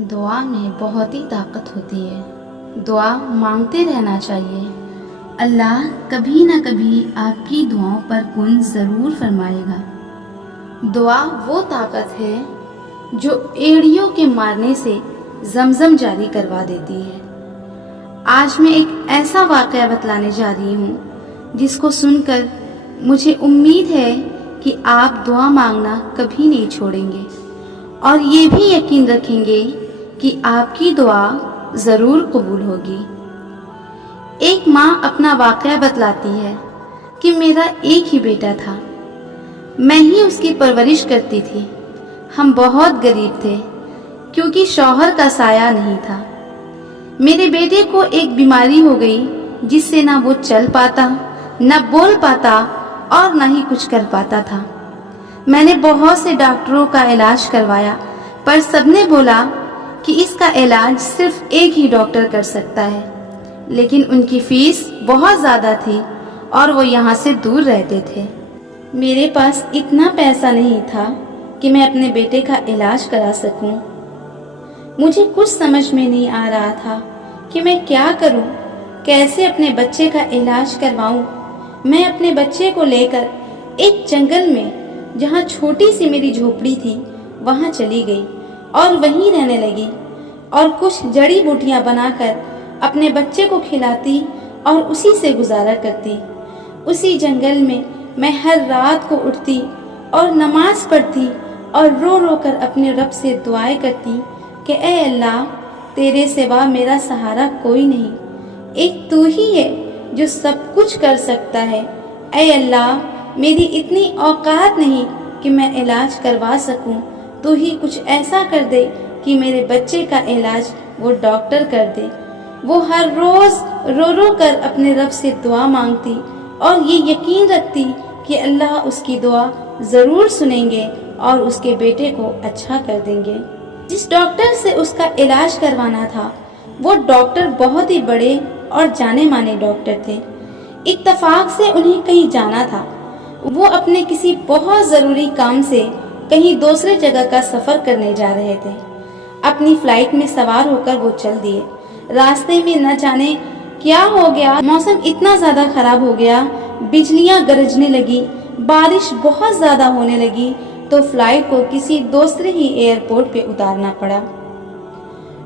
दुआ में बहुत ही ताकत होती है। दुआ मांगते रहना चाहिए। अल्लाह कभी ना कभी आपकी दुआओं पर गुण ज़रूर फरमाएगा। दुआ वो ताकत है जो एड़ियों के मारने से जमजम जारी करवा देती है। आज मैं एक ऐसा वाक़या बतलाने जा रही हूँ जिसको सुनकर मुझे उम्मीद है कि आप दुआ मांगना कभी नहीं छोड़ेंगे और ये भी यकीन रखेंगे कि आपकी दुआ ज़रूर कबूल होगी। एक माँ अपना वाक़या बतलाती है कि मेरा एक ही बेटा था, मैं ही उसकी परवरिश करती थी। हम बहुत गरीब थे क्योंकि शौहर का साया नहीं था। मेरे बेटे को एक बीमारी हो गई जिससे ना वो चल पाता, ना बोल पाता और ना ही कुछ कर पाता था। मैंने बहुत से डॉक्टरों का इलाज करवाया पर सबने बोला कि इसका इलाज सिर्फ एक ही डॉक्टर कर सकता है, लेकिन उनकी फीस बहुत ज़्यादा थी और वो यहाँ से दूर रहते थे। मेरे पास इतना पैसा नहीं था कि मैं अपने बेटे का इलाज करा सकूं। मुझे कुछ समझ में नहीं आ रहा था कि मैं क्या करूं, कैसे अपने बच्चे का इलाज करवाऊं। मैं अपने बच्चे को लेकर एक जंगल में, जहां छोटी सी मेरी झोपड़ी थी, वहां चली गई और वहीं रहने लगी और कुछ जड़ी बूटियां बनाकर अपने बच्चे को खिलाती और उसी से गुजारा करती। उसी जंगल में मैं हर रात को उठती और नमाज पढ़ती और रो रो कर अपने रब से दुआएं करती कि ऐ अल्लाह, तेरे सिवा मेरा सहारा कोई नहीं, एक तू ही है जो सब कुछ कर सकता है। ऐ अल्लाह, मेरी इतनी औकात नहीं कि मैं इलाज करवा सकूं, तू ही कुछ ऐसा कर दे कि मेरे बच्चे का इलाज वो डॉक्टर कर दे। वो हर रोज रो रो कर अपने रब से दुआ मांगती और ये यकीन रखती कि अल्लाह उसकी दुआ ज़रूर सुनेंगे और उसके बेटे को अच्छा कर देंगे। जिस डॉक्टर से उसका इलाज करवाना था वो डॉक्टर बहुत ही बड़े और जाने माने डॉक्टर थे। इत्तफाक से उन्हें कहीं जाना था। वो अपने किसी बहुत ज़रूरी काम से कहीं दूसरे जगह का सफ़र करने जा रहे थे। अपनी फ्लाइट में सवार होकर वो चल दिए। रास्ते में न जाने क्या हो गया, मौसम इतना ज़्यादा खराब हो गया, बिजलियां गरजने लगी, बारिश बहुत ज़्यादा होने लगी, तो फ्लाइट को किसी दूसरे ही एयरपोर्ट पे उतारना पड़ा।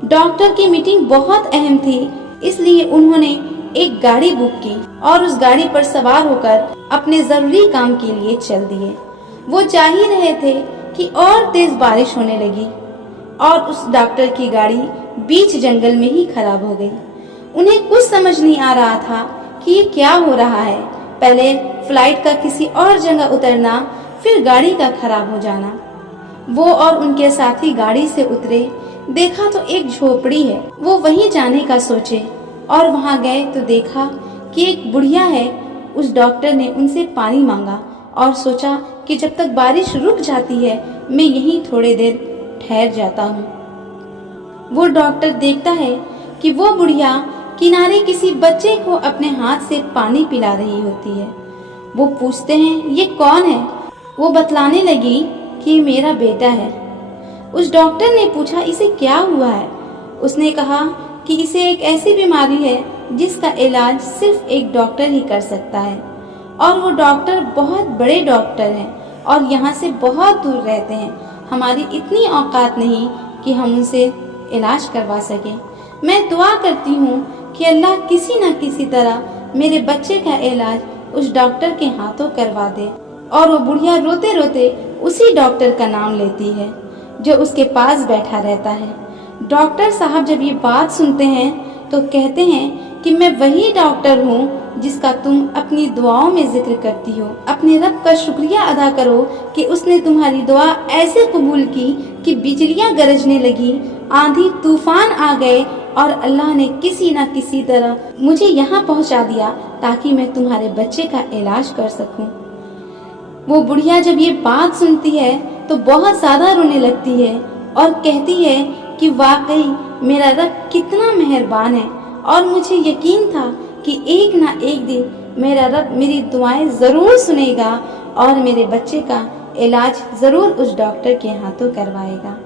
डॉक्टर की मीटिंग बहुत अहम थी, इसलिए उन्होंने एक गाड़ी बुक की और उस गाड़ी पर सवार होकर अपने ज़रूरी काम के लिए चल दिए। वो जा ही रहे थे कि और तेज बारिश होने लगी और उस डॉक्टर की गाड़ी बीच जंगल में ही खराब हो गई। उन्हें कुछ समझ नहीं आ रहा था कि ये क्या हो रहा है। पहले फ्लाइट का किसी और जगह उतरना, फिर गाड़ी का खराब हो जाना। वो और उनके साथी गाड़ी से उतरे, देखा तो एक झोपड़ी है। वो वहीं जाने का सोचे और वहां गए तो देखा कि एक बुढ़िया है। उस डॉक्टर ने उनसे पानी मांगा और सोचा कि जब तक बारिश रुक जाती है मैं यहीं थोड़ी देर ठहर जाता हूँ। वो डॉक्टर देखता है कि वो बुढ़िया किनारे किसी बच्चे को अपने हाथ से पानी पिला रही होती है। वो पूछते हैं ये कौन है। वो बतलाने लगी कि ये मेरा बेटा है। उस डॉक्टर ने पूछा इसे क्या हुआ है। उसने कहा कि इसे एक ऐसी बीमारी है जिसका इलाज सिर्फ एक डॉक्टर ही कर सकता है और वो डॉक्टर बहुत बड़े डॉक्टर हैं और यहाँ से बहुत दूर रहते हैं। हमारी इतनी औकात नहीं कि हम उनसे इलाज करवा सकें। मैं दुआ करती हूँ कि अल्लाह किसी न किसी तरह मेरे बच्चे का इलाज उस डॉक्टर के हाथों करवा दे। और वो बुढ़िया रोते रोते उसी डॉक्टर का नाम लेती है जो उसके पास बैठा रहता है। डॉक्टर साहब जब ये बात सुनते हैं तो कहते हैं कि मैं वही डॉक्टर हूँ जिसका तुम अपनी दुआओं में जिक्र करती हो। अपने रब का शुक्रिया अदा करो कि उसने तुम्हारी दुआ ऐसे कबूल की कि बिजलियां गरजने लगी, आंधी तूफान आ गए और अल्लाह ने किसी न किसी तरह मुझे यहाँ पहुँचा दिया ताकि मैं तुम्हारे बच्चे का इलाज कर सकूं। वो बुढ़िया जब ये बात सुनती है तो बहुत ज़्यादा रोने लगती है और कहती है कि वाकई मेरा रब कितना मेहरबान है और मुझे यकीन था कि एक ना एक दिन मेरा रब मेरी दुआएं ज़रूर सुनेगा और मेरे बच्चे का इलाज ज़रूर उस डॉक्टर के हाथों करवाएगा।